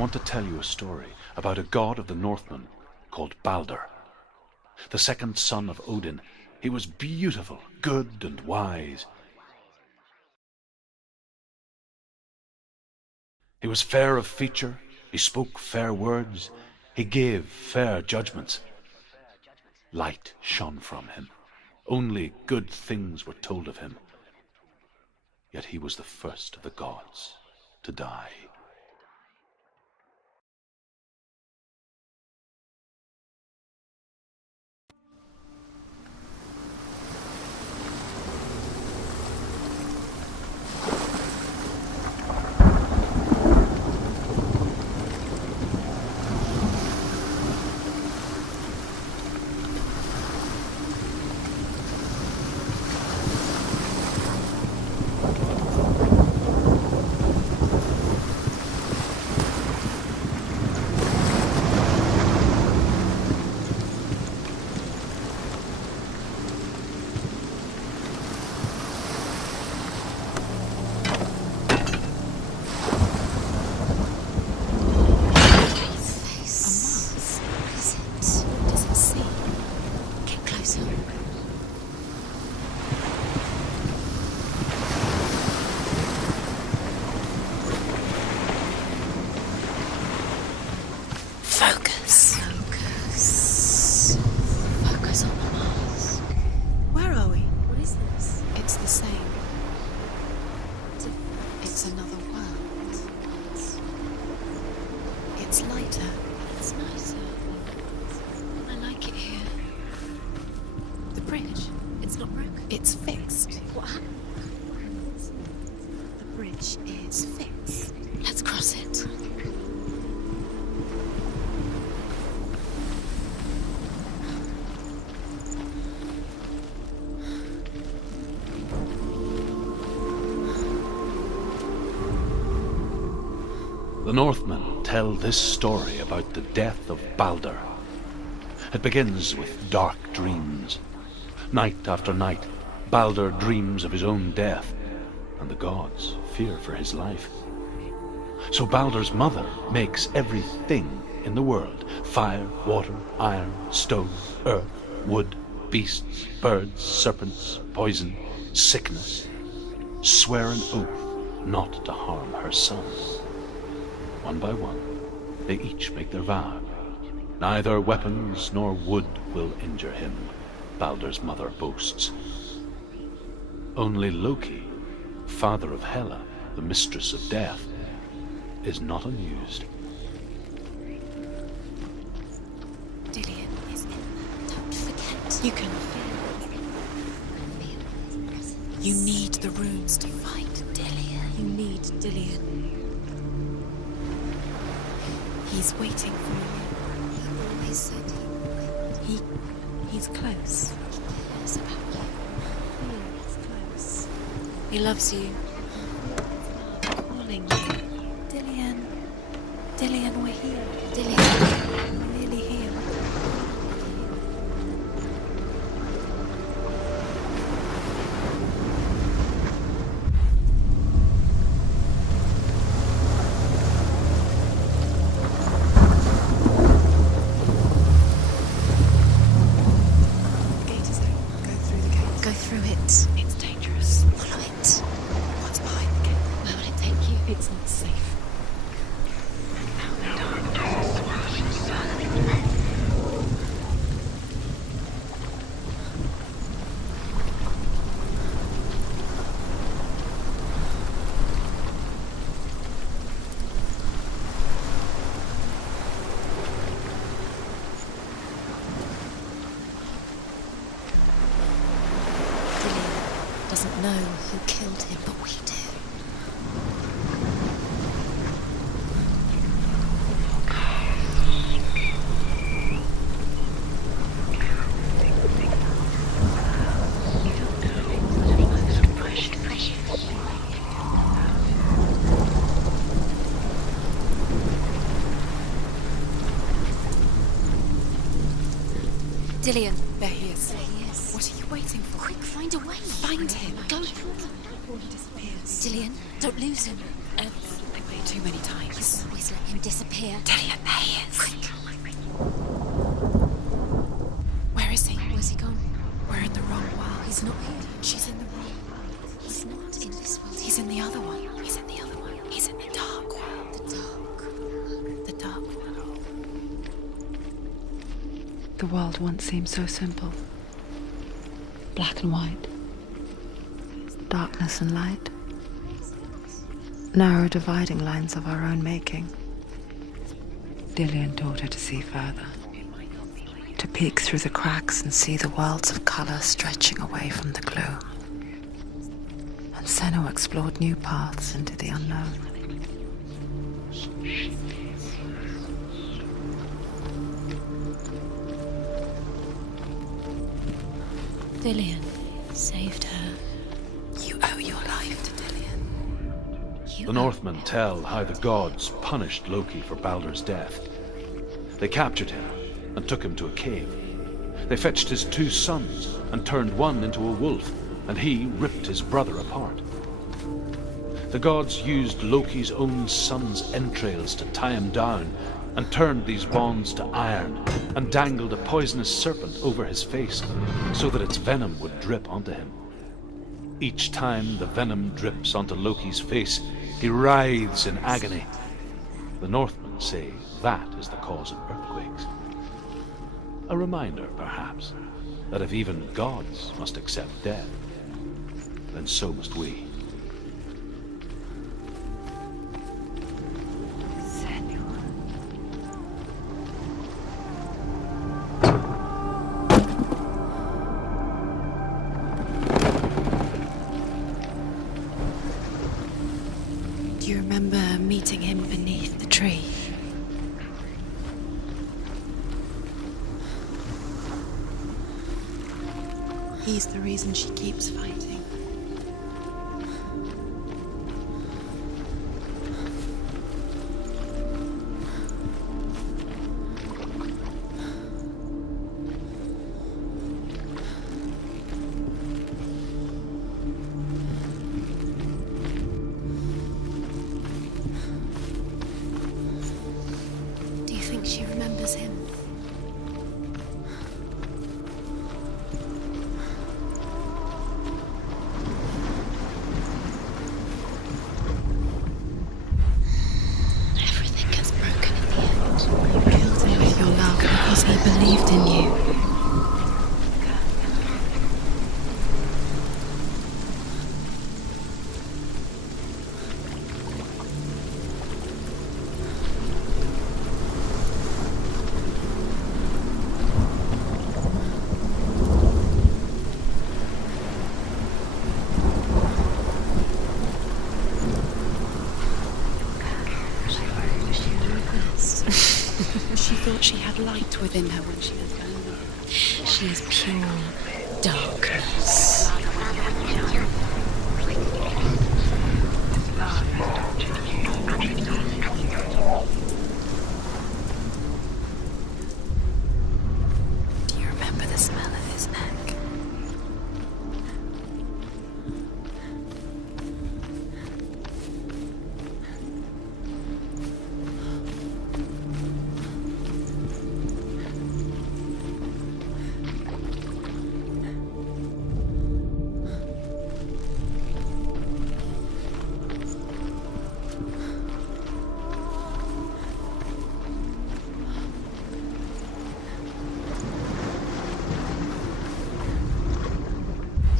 want to tell you a story about a god of the Northmen called Balder. The second son of Odin. He was beautiful, good, and wise. He was fair of feature, he spoke fair words, he gave fair judgments. Light shone from him. Only good things were told of him. Yet he was the first of the gods to die. Focus on the mask. Where are we? What is this? It's the same. It's another world. It's lighter. It's nicer. I like it here. The bridge. It's not broken. It's fixed. What happened? The bridge is fixed. Let's cross it. The Northmen tell this story about the death of Balder. It begins with dark dreams. Night after night, Balder dreams of his own death, and the gods fear for his life. So Balder's mother makes everything in the world: fire, water, iron, stone, earth, wood, beasts, birds, serpents, poison, sickness, swear an oath not to harm her son. One by one, they each make their vow. Neither weapons nor wood will injure him, Balder's mother boasts. Only Loki, father of Hela, the mistress of death, is not amused. Dillion is in there. Don't forget. You can feel. You need the runes to fight Dillion. You need Dillion. He's waiting for you. He always said He's close. he cares about you. He's close. He loves you. Calling you. Dillion. Dillion, we're here. Dillion. We're really here. The gate is open. Go through the gate. Go through it. It's dangerous. Follow it. What's behind the gate? Where will it take you? It's not safe. Dillion doesn't know who killed him, but we do. Dillion. There he is. There he is. What are you waiting for? Quick, find a way. Find him. Go. Before he disappears. Dillion, don't lose him. everything way too many times. You always let him disappear. Delia, there he is. Where is he? Where's he gone? We're in the wrong world. He's not here. She's in the wrong world. He's not in this world. He's in the other one. He's in the other one. He's in the dark world. The dark. The dark world. The world once seemed so simple. Black and white. Darkness and light. Narrow dividing lines of our own making. Dillian taught her to see further. To peek through the cracks and see the worlds of colour stretching away from the gloom. And Senua explored new paths into the unknown. Dillian saved her. You owe your life to Dillian. The Northmen tell how the gods punished Loki for Baldur's death. They captured him and took him to a cave. They fetched his 2 sons and turned one into a wolf, and he ripped his brother apart. The gods used Loki's own son's entrails to tie him down, and turned these bonds to iron, and dangled a poisonous serpent over his face, so that its venom would drip onto him. Each time the venom drips onto Loki's face, he writhes in agony. The Northmen say that is the cause of earthquakes. A reminder, perhaps, that if even gods must accept death, then so must we. Do you remember meeting him beneath the tree? He's the reason she keeps fighting. Do you think she remembers him? Everything gets broken in the end. You killed him with your love because he believed in you. She thought she had light within her when she was born. She is pure darkness. Do you remember the smell of his neck?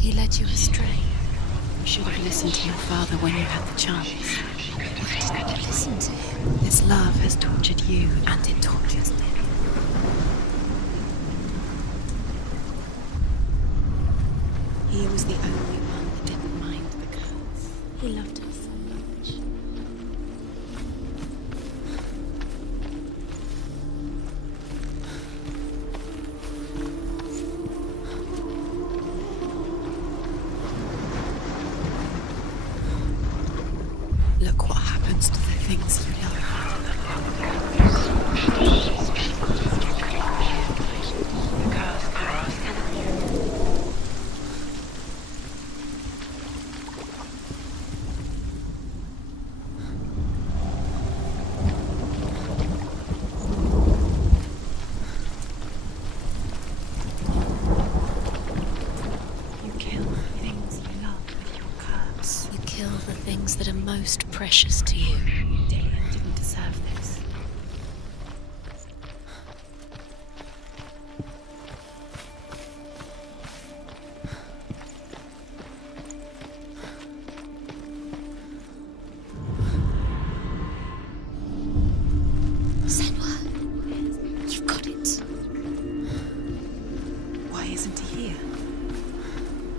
He led you astray. You should have listened to your father when you had the chance. Why didn't you listen to him? This love has tortured you, and it tortures me. He was the only one that didn't mind the curse. He loved her so much. Look what happens to the things you love. that are most precious to you. Dillian didn't deserve this. Senua, you've got it. Why isn't he here?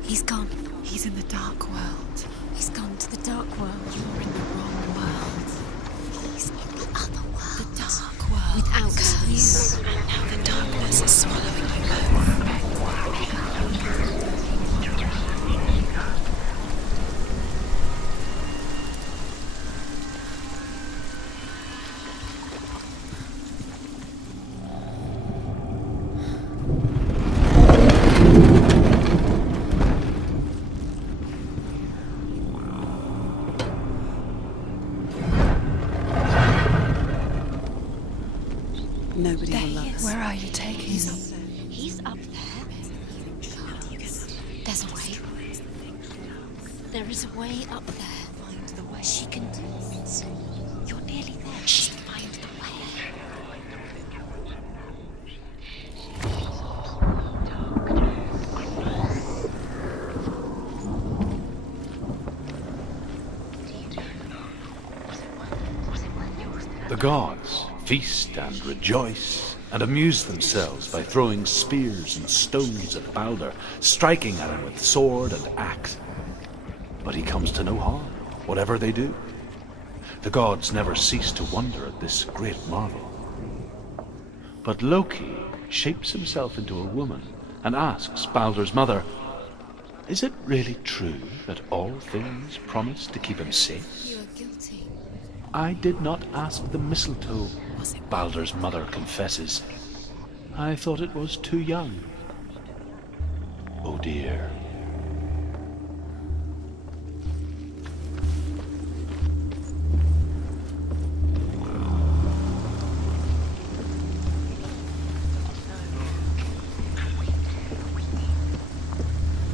He's gone. He's in the dark world. He's gone to the dark world. You're in the wrong world. He's in the other world. The dark world. Without Curse. you. Now the darkness is swallowing you both. Nobody There will he love is. us. Where are you taking me? He's up there. There's a way. There is a way up there. Find the way. She can do it. You're nearly there. She'll find the way. The gods feast and rejoice and amuse themselves by throwing spears and stones at Balder, striking at him with sword and axe. But he comes to no harm, whatever they do. The gods never cease to wonder at this great marvel. But Loki shapes himself into a woman and asks Balder's mother, "Is it really true that all things promise to keep him safe?" You are guilty. "I did not ask the mistletoe," Balder's mother confesses. "I thought it was too young." Oh dear.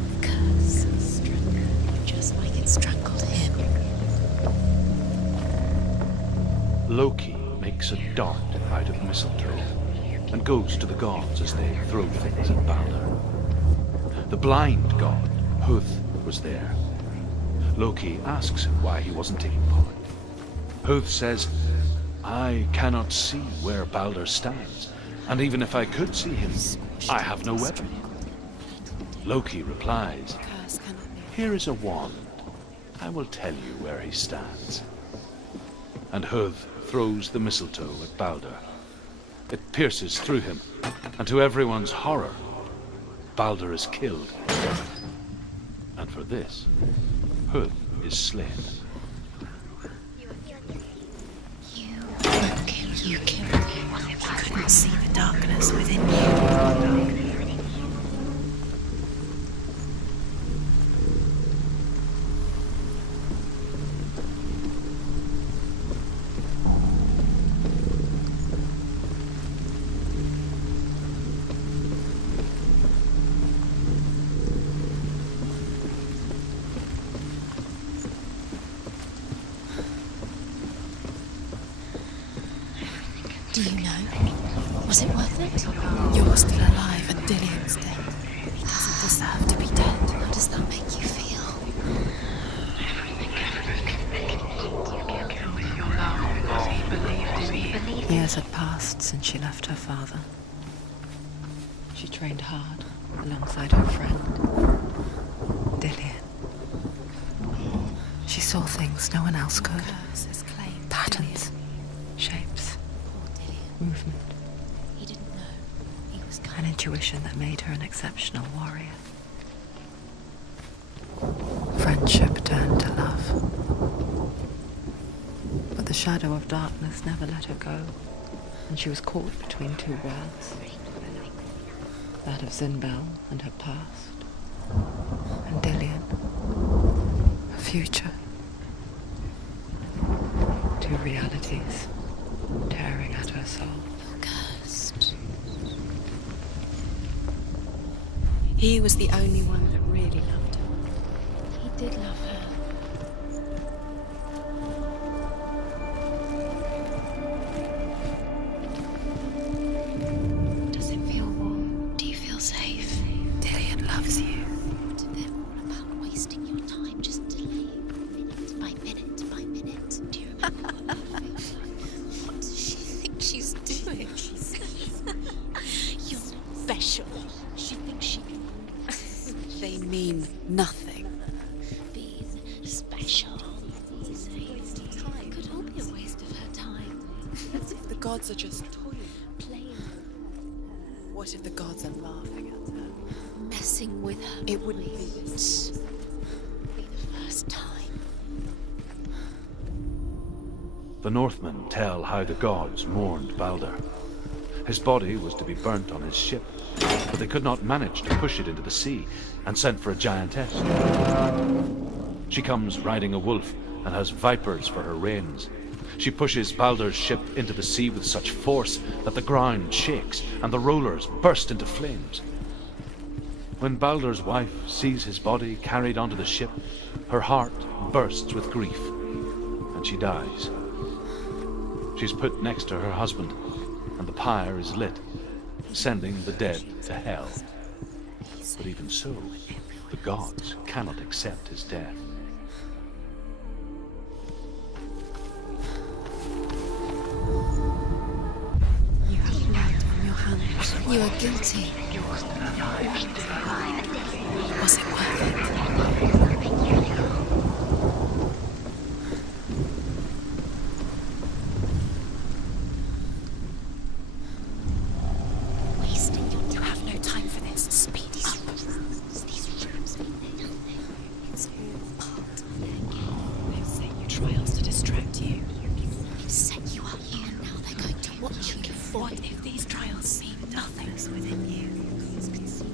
The curse struck you just like it strangled him. Loki makes a dart out of mistletoe and goes to the gods as they throw things at Balder. The blind god, Huth, was there. Loki asks him why he wasn't taking part. Huth says, "I cannot see where Balder stands, and even if I could see him, I have no weapon." Loki replies, Curse cannot be. "Here is a wand. I will tell you where he stands." And Huth throws the mistletoe at Balder. It pierces through him, and to everyone's horror, Balder is killed. And for this, Huth is slain. You killed him. You couldn't see the darkness within you. Do you know? Was it worth it? You're still alive and Dillian's dead. He doesn't deserve to be dead. How does that make you feel? Years had passed since she left her father. She trained hard alongside her friend, Dillian. She saw things no one else could. Curse has claimed Patterns, shapes, Poor Dillian. movement. He didn't know. He was An coming. intuition that made her an exceptional warrior. Friendship turned to love. But the shadow of darkness never let her go, and she was caught between two worlds. That of Zinbel and her past, and Dillian, her future. Two realities tearing at her soul. You're cursed. He was the only one that really loved her. He did love her. mean nothing. Being special. It could all be a waste of her time. As if the gods are just Playing, What if the gods are laughing at her? messing with her. It wouldn't be this. Be the first time. The Northmen tell how the gods mourned Balder. His body was to be burnt on his ship, but they could not manage to push it into the sea, and sent for a giantess. She comes riding a wolf and has vipers for her reins. She pushes Balder's ship into the sea with such force that the ground shakes and the rollers burst into flames. When Balder's wife sees his body carried onto the ship, her heart bursts with grief, and she dies. She's put next to her husband, and the pyre is lit, sending the dead to hell. But even so, the gods cannot accept his death. You have blood on your hands. You are guilty. Was it worth it? Wasting your You have no time for this. Speed up. These rooms mean nothing. It's all part of their game. They've set you trials to distract you. They've set you up, and now they're going to watch you fall. What if these trials mean nothing within you?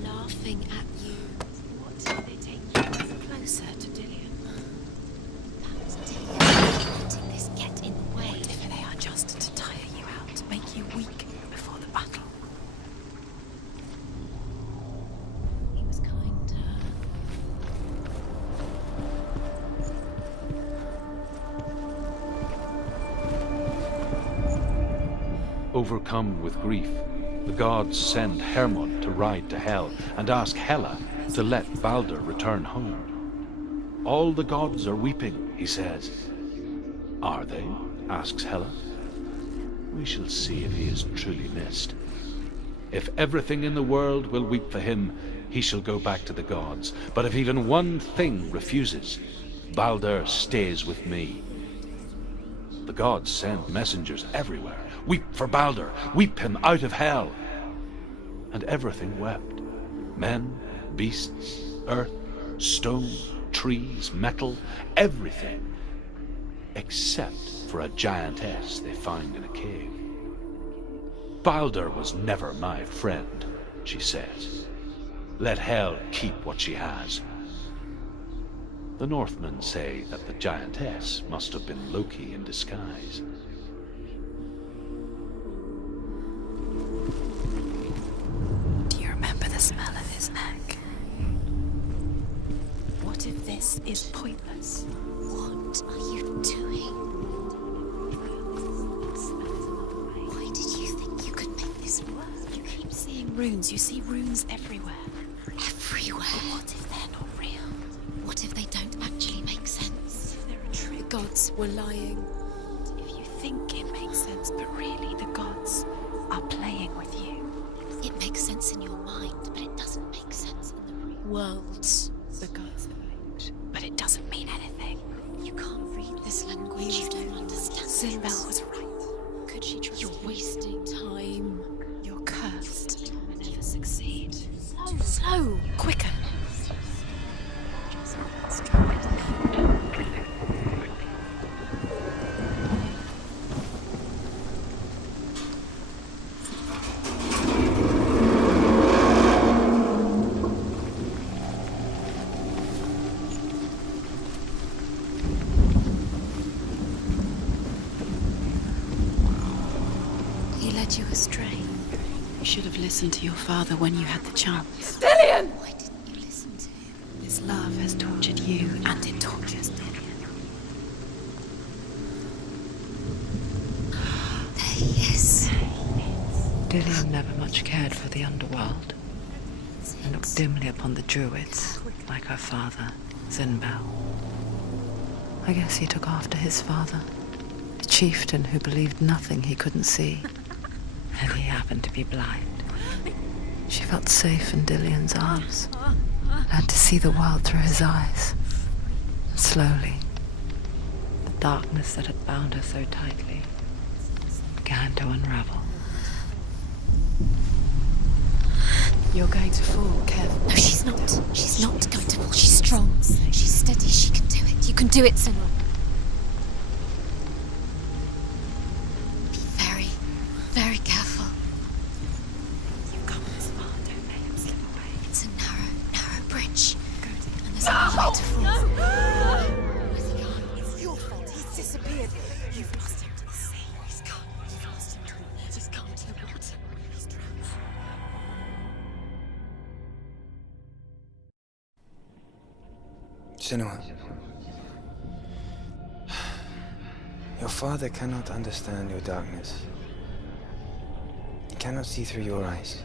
Laughing at you. What if they take you closer to Dillion? Perhaps letting this get in the way. What if they are just to tire you out, to make you weak before the battle? He was kind to her. Overcome with grief, the gods send Hermod to ride to Hell and ask Hela to let Balder return home. All the gods are weeping, he says. Are they? Asks Hela. We shall see if he is truly missed. If everything in the world will weep for him, he shall go back to the gods. But if even one thing refuses, Balder stays with me. The gods send messengers everywhere. Weep for Balder, weep him out of hell. And everything wept. Men, beasts, earth, stone, trees, metal, everything. Except for a giantess they find in a cave. Balder was never my friend, she says. Let Hel keep what she has. The Northmen say that the giantess must have been Loki in disguise. Do you remember the smell of his neck? What if this is pointless? What are you doing? Why did you think you could make this work? You keep seeing runes. You see runes everywhere. Everywhere. What if they're not real? What if they don't actually make sense? If they're a trick? The gods were lying. If you think it makes sense, but really the gods are playing with you. It makes sense in your mind, but it doesn't make sense in the real world. The gods are linked, but it doesn't mean anything. You can't read this language. You don't understand. Sinbel was right. Could she trust You're wasting time. You're cursed. You'll never succeed. Slow! Quicker! He led you astray. You should have listened to your father when you had the chance. Why didn't you listen to him? This love has tortured you, and it tortures Dillion. There he is. Dillion never much cared for the underworld, and looked dimly upon the druids, like her father, Sinbel. I guess he took after his father, the chieftain who believed nothing he couldn't see, and he happened to be blind. She felt safe in Dillion's arms, learned to see the world through his eyes. And slowly, the darkness that had bound her so tightly began to unravel. You're going to fall, Kev. No, she's not. She's not going to fall. She's strong. She's steady. She can do it. You can do it, Senua. Be very, very careful. You've come this far, don't let him slip away. It's a narrow bridge. And there's only way to fall. Where's he gone? It's your fault. He's disappeared. You've lost him to the sea. He's gone. You've lost him. He's gone to the water. He's drowned. Senua, your father cannot understand your darkness. He cannot see through your eyes.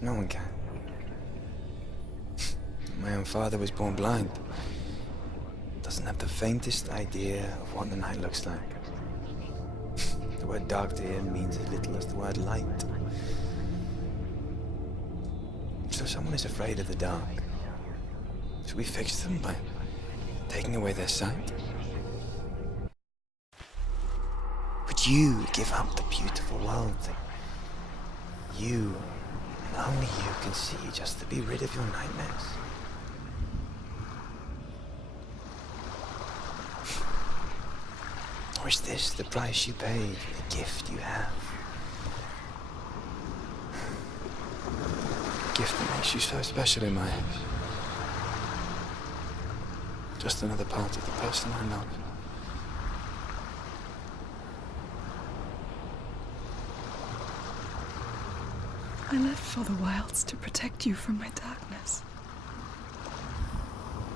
No one can. My own father was born blind. Doesn't have the faintest idea of what the night looks like. The word dark to him means as little as the word light. So if someone is afraid of the dark, should we fix them by taking away their sight? Would you give up the beautiful world that you, and only you, can see just to be rid of your nightmares? Or is this the price you pay for the gift you have? A gift that makes you so special in my eyes. Just another part of the person I love. I lived for the wilds to protect you from my darkness.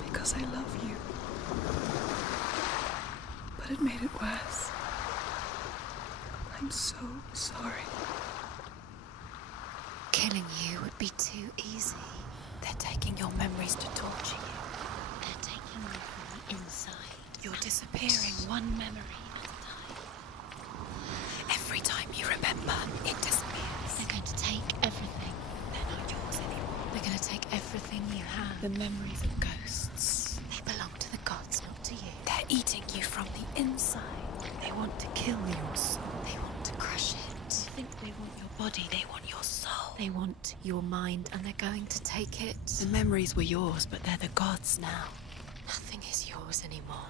Because I love you. But it made it worse. I'm so sorry. Killing you would be too easy. They're taking your memories to torture you. They're taking you from the inside. You're disappearing one memory at a time. Every time you remember, it disappears. They're going to take everything. They're not yours anymore. They're going to take everything you have. The memories of ghosts. They belong to the gods, not to you. They're eating you from the inside. They want to kill your soul. They want to crush it. They think they want your body, they want your soul. They want your mind, and they're going to take it. The memories were yours, but they're the gods now. Nothing is yours anymore.